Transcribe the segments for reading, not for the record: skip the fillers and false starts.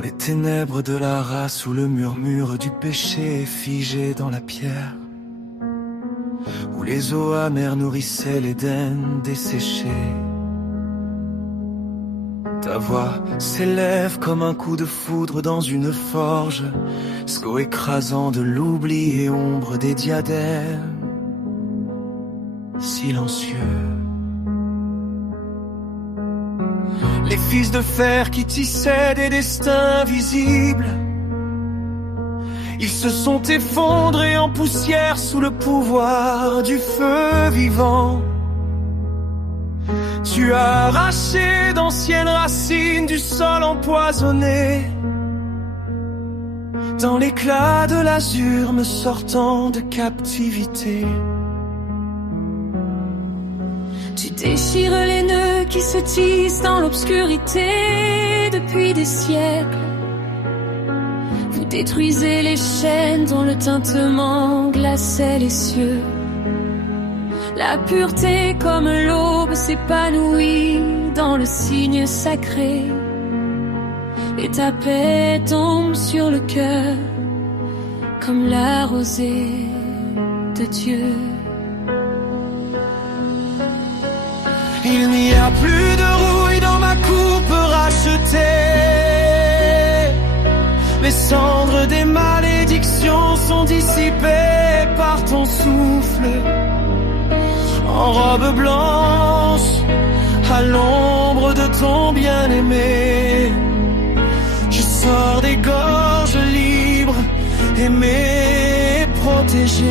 Dans les ténèbres de la race où le murmure du péché est figé dans la pierre, où les eaux amères nourrissaient l'Éden desséché. Ta voix s'élève comme un coup de foudre dans une forge, sceau écrasant de l'oubli et ombre des diadèmes, silencieux. Les fils de fer qui tissaient des destins visibles, ils se sont effondrés en poussière sous le pouvoir du feu vivant. Tu as arraché d'anciennes racines du sol empoisonné, dans l'éclat de l'azur me sortant de captivité. Tu déchires les nœuds qui se tissent dans l'obscurité depuis des siècles. Vous détruisez les chaînes dont le tintement glaçait les cieux. La pureté comme l'aube s'épanouit dans le signe sacré, et ta paix tombe sur le cœur comme la rosée de Dieu. Il n'y a plus de rouille dans ma coupe rachetée. Les cendres des malédictions sont dissipées par ton souffle. En robe blanche, à l'ombre de ton bien-aimé, je sors des gorges libres, aimées, protégées.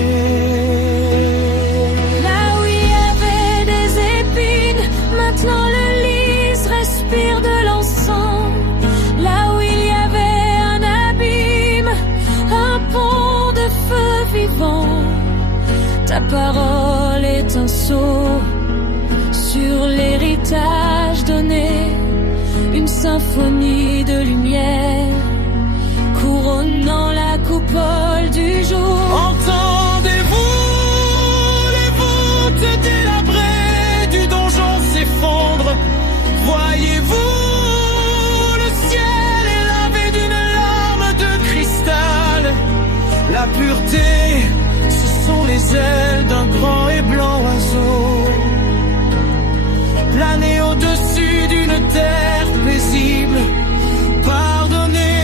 Là où il y avait des épines, maintenant le lys respire de l'encens. Là où il y avait un abîme, un pont de feu vivant, ta parole est un sceau sur l'héritage donné, une symphonie de lumière couronnant la coupole du jour. Entendez-vous les voûtes délabrées du donjon s'effondrent? Voyez-vous le ciel est lavé d'une larme de cristal? La pureté, ce sont les ailes d'un grand et blanc oiseau, planer au-dessus d'une terre paisible. Pardonnez,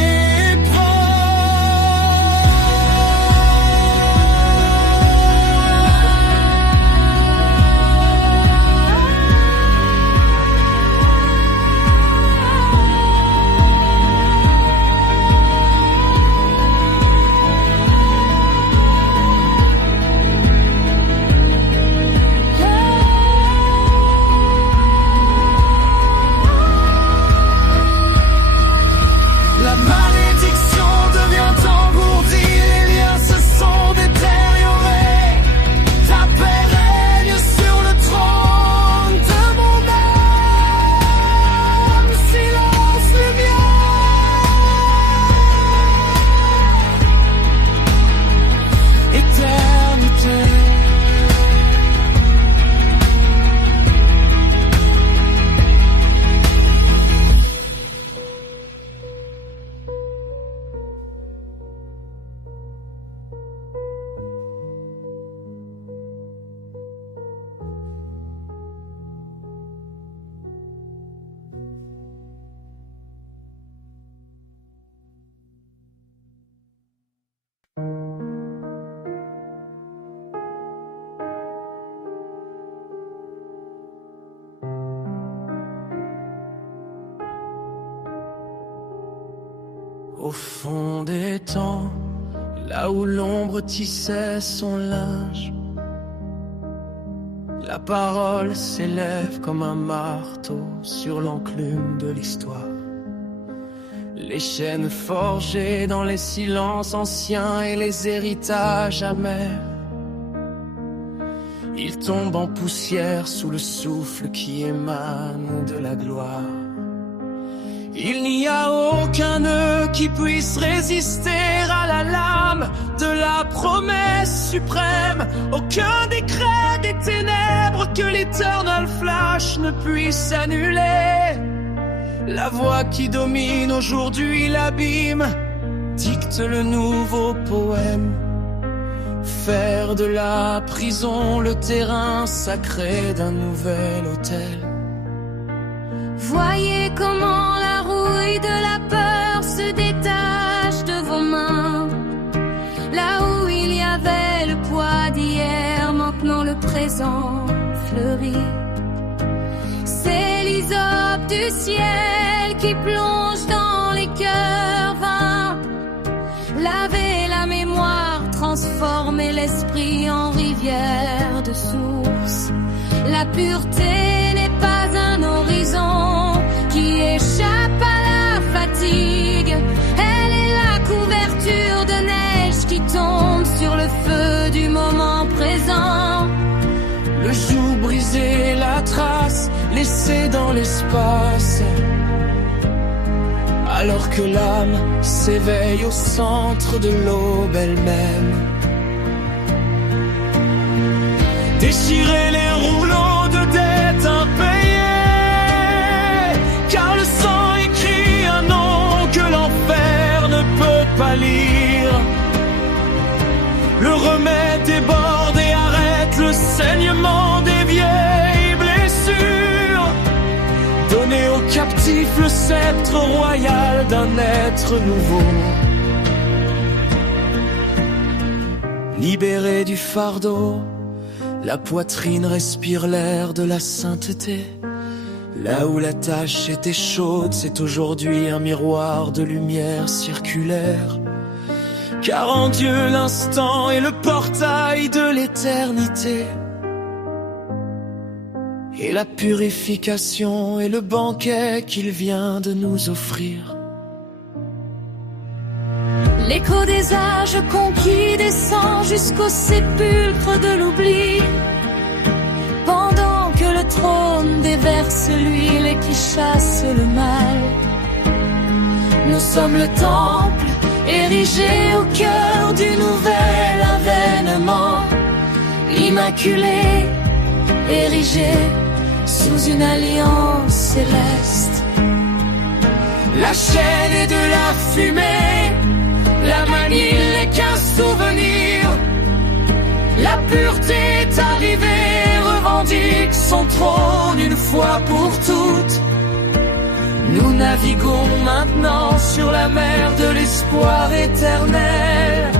au fond des temps, là où l'ombre tissait son linge, la parole s'élève comme un marteau sur l'enclume de l'histoire. Les chaînes forgées dans les silences anciens et les héritages amers, ils tombent en poussière sous le souffle qui émane de la gloire. Il n'y a aucun nœud qui puisse résister à la lame de la promesse suprême, aucun décret des ténèbres que l'éternel flash ne puisse annuler. La voix qui domine aujourd'hui l'abîme dicte le nouveau poème. Faire de la prison le terrain sacré d'un nouvel hôtel. Voyez comment la rouille de la peur se détache de vos mains. Là où il y avait le poids d'hier, maintenant le présent fleurit. C'est l'hysope du ciel qui plonge dans les cœurs vains. Laver la mémoire, transformer l'esprit en rivière de source. La pureté n'est pas un horizon qui échappe à la fatigue. Elle est la couverture de neige qui tombe sur le feu du moment présent. Le joug brisé, la trace laissée dans l'espace. Alors que l'âme s'éveille au centre de l'aube elle-même. Déchirer les rouleaux de dettes impayées, car le sang écrit un nom que l'enfer ne peut pas lire. Le remède déborde et arrête le saignement des vieilles blessures. Donner aux captifs le sceptre royal d'un être nouveau. Libéré du fardeau, la poitrine respire l'air de la sainteté. Là où la tâche était chaude, c'est aujourd'hui un miroir de lumière circulaire. Car en Dieu l'instant est le portail de l'éternité. Et la purification est le banquet qu'il vient de nous offrir. L'écho des âges conquis descend jusqu'au sépulcre de l'oubli. Pendant que le trône déverse l'huile et qui chasse le mal. Nous sommes le temple érigé au cœur du nouvel avènement. Immaculé, érigé sous une alliance céleste. La chaîne est de la fumée, la manille n'est qu'un souvenir. La pureté est arrivée, revendique son trône une fois pour toutes. Nous naviguons maintenant sur la mer de l'espoir éternel.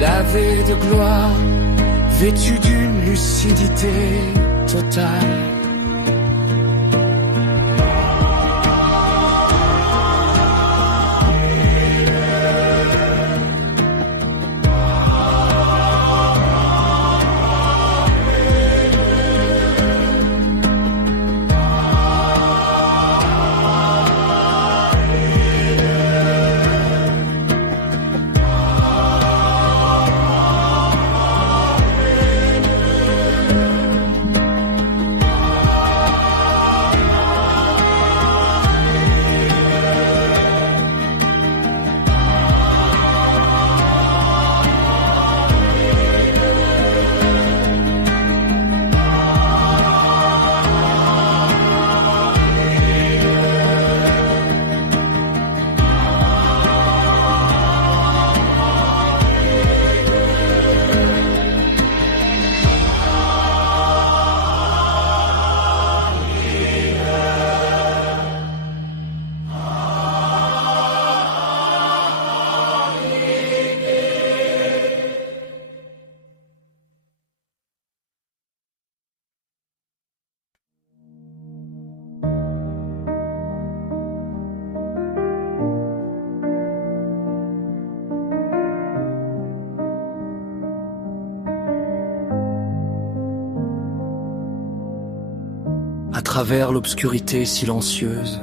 Lavés de gloire, vêtus d'une lucidité totale. À travers l'obscurité silencieuse,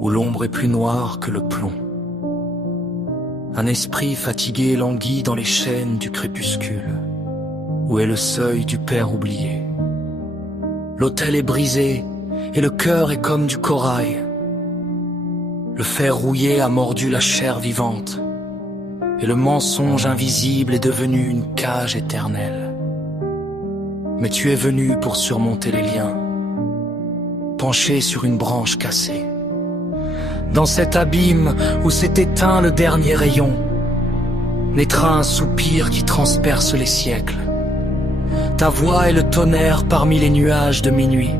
où l'ombre est plus noire que le plomb, un esprit fatigué languit dans les chaînes du crépuscule, où est le seuil du père oublié. L'autel est brisé et le cœur est comme du corail. Le fer rouillé a mordu la chair vivante, et le mensonge invisible est devenu une cage éternelle. Mais tu es venu pour surmonter les liens, penché sur une branche cassée, Dans cet abîme où s'est éteint le dernier rayon, naîtra un soupir qui transperce les siècles. Ta voix est le tonnerre parmi les nuages de minuit,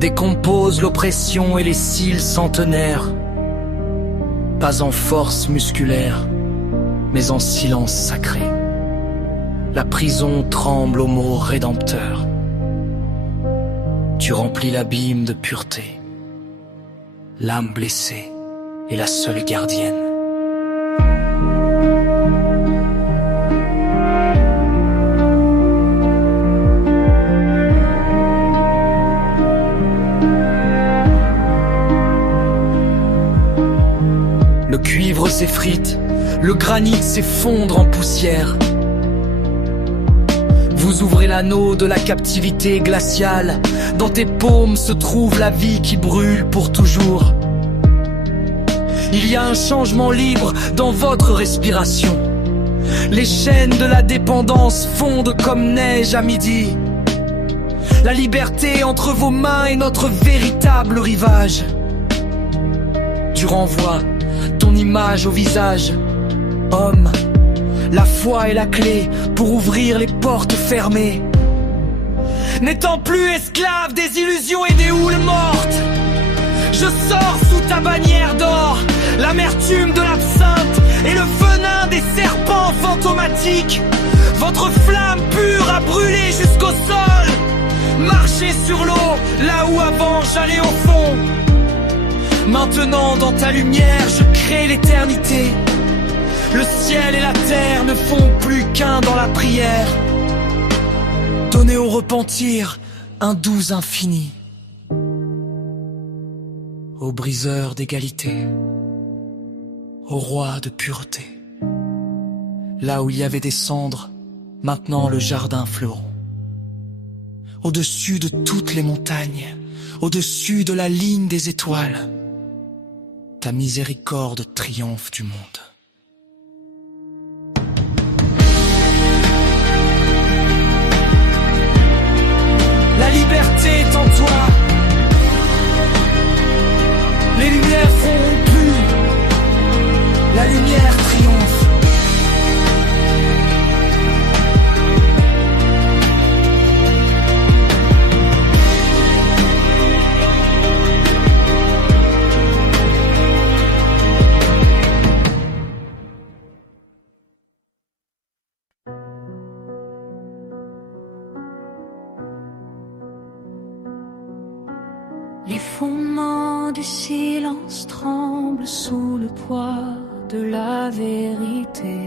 décompose l'oppression et les cils centenaires, pas en force musculaire, mais en silence sacré. La prison tremble aux mots rédempteurs. Tu remplis l'abîme de pureté. L'âme blessée est la seule gardienne. Le cuivre s'effrite, le granit s'effondre en poussière. Vous ouvrez l'anneau de la captivité glaciale. Dans tes paumes se trouve la vie qui brûle pour toujours. Il y a un changement libre dans votre respiration. Les chaînes de la dépendance fondent comme neige à midi. La liberté entre vos mains est notre véritable rivage. Tu renvoies ton image au visage. Homme, la foi est la clé pour ouvrir les portes fermées. N'étant plus esclave des illusions et des houles mortes, je sors sous ta bannière d'or, l'amertume de l'absinthe et le venin des serpents fantomatiques. Votre flamme pure a brûlé jusqu'au sol. Marchez sur l'eau, là où avant j'allais au fond. Maintenant dans ta lumière je crée l'éternité. Le ciel et la terre ne font plus qu'un dans la prière. Donnez au repentir un doux infini, au briseur d'égalité, au roi de pureté. Là où il y avait des cendres, maintenant le jardin fleuron. Au-dessus de toutes les montagnes, au-dessus de la ligne des étoiles, ta miséricorde triomphe du monde. La liberté est en toi. Les lumières feront plus. La lumière triomphe. Les fondements du silence tremblent sous le poids de la vérité.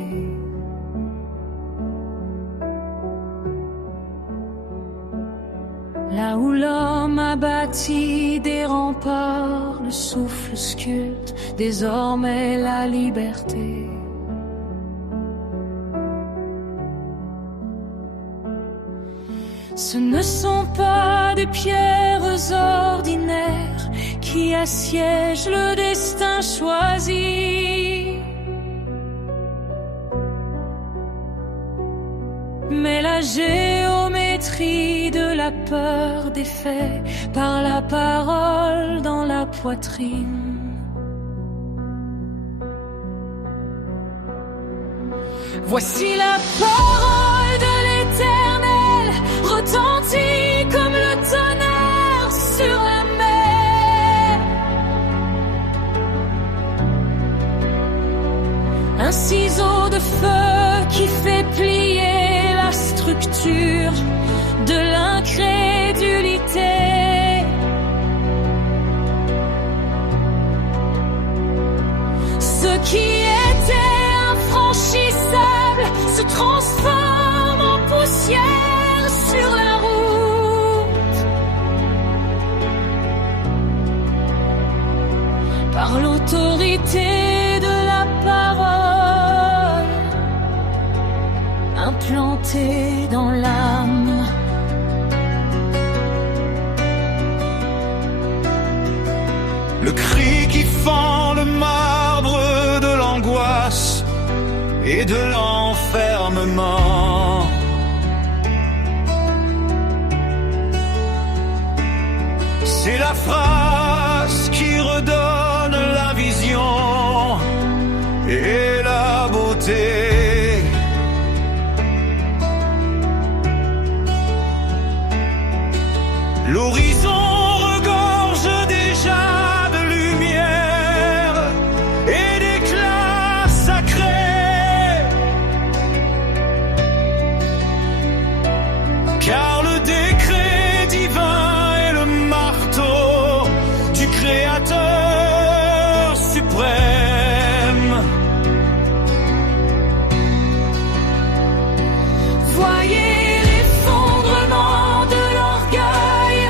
Là où l'homme a bâti des remparts, le souffle sculpte désormais la liberté. Ce ne sont pas des pierres ordinaires qui assiègent le destin choisi, mais la géométrie de la peur des faits par la parole dans la poitrine. Voici la parole de l'Éternel, retentit comme le tonnerre sur la mer. Un ciseau de feu qui fait plier la structure de l'incrédulité. Ce qui était infranchissable se transforme en poussière sur la route. Par l'autorité de la parole implantée dans l'âme. Le cri qui fend le marbre de l'angoisse et de l'enfermement. C'est la phrase qui redonne et la beauté. L'horizon regorge déjà de lumière et d'éclats sacrés, car le décret divin est le marteau du Créateur suprême. Voyez l'effondrement de l'orgueil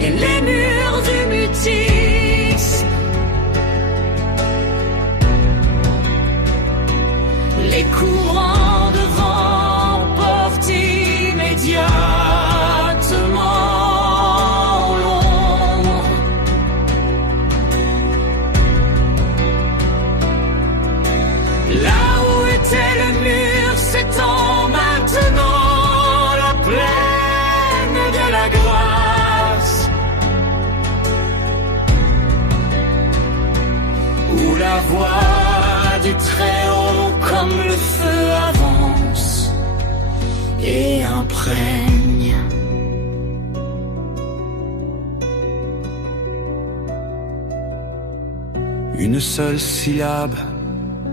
et les murs du mutisme, les courants de vent portent immédiatement l'ombre. Là où était le mur s'étend maintenant la plaine de la grâce, où la voix du Très-Haut comme le feu avance et imprègne. Une seule syllabe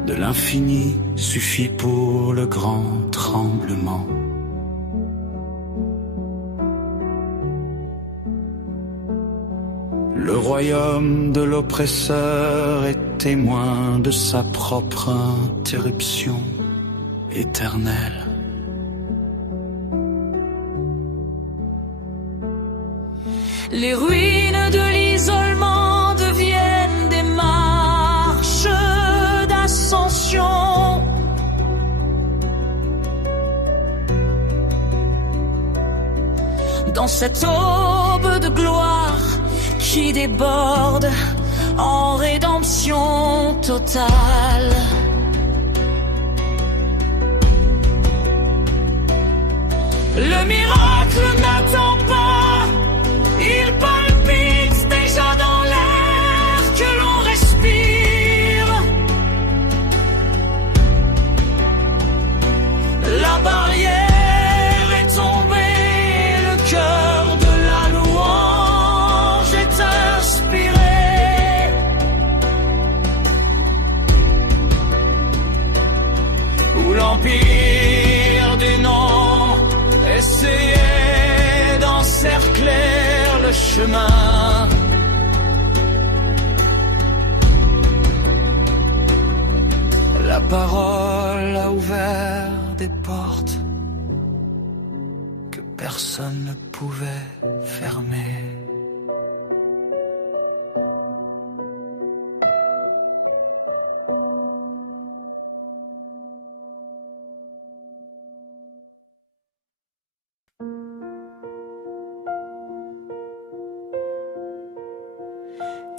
de l'infini suffit pour le grand tremblement. Le royaume de l'oppresseur est témoin de sa propre interruption éternelle. Les ruines de l'isolement deviennent des marches d'ascension. Dans cette aube de gloire qui déborde en rédemption totale. Le miracle n'attend pas, il palpite déjà dans l'air que l'on respire. La barrière est tombée, le cœur de la louange est inspiré. Où l'empire du nom essayait d'encercler le chemin. La parole a ouvert des portes que personne ne pouvait fermer.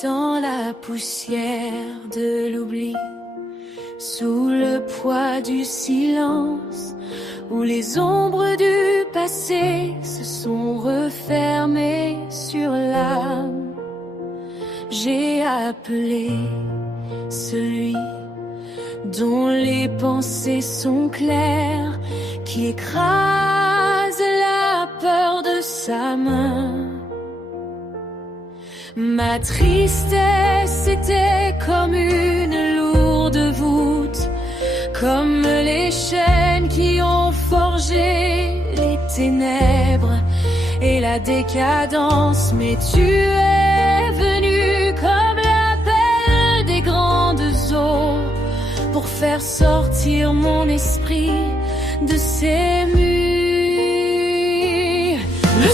Dans la poussière de l'oubli, sous le poids du silence, où les ombres du passé se sont refermées sur l'âme, j'ai appelé celui dont les pensées sont claires, qui écrase la peur de sa main. Ma tristesse était comme une lourde voûte, comme les chaînes qui ont forgé les ténèbres et la décadence. Mais tu es venu comme l'appel des grandes eaux pour faire sortir mon esprit de ses murs. Le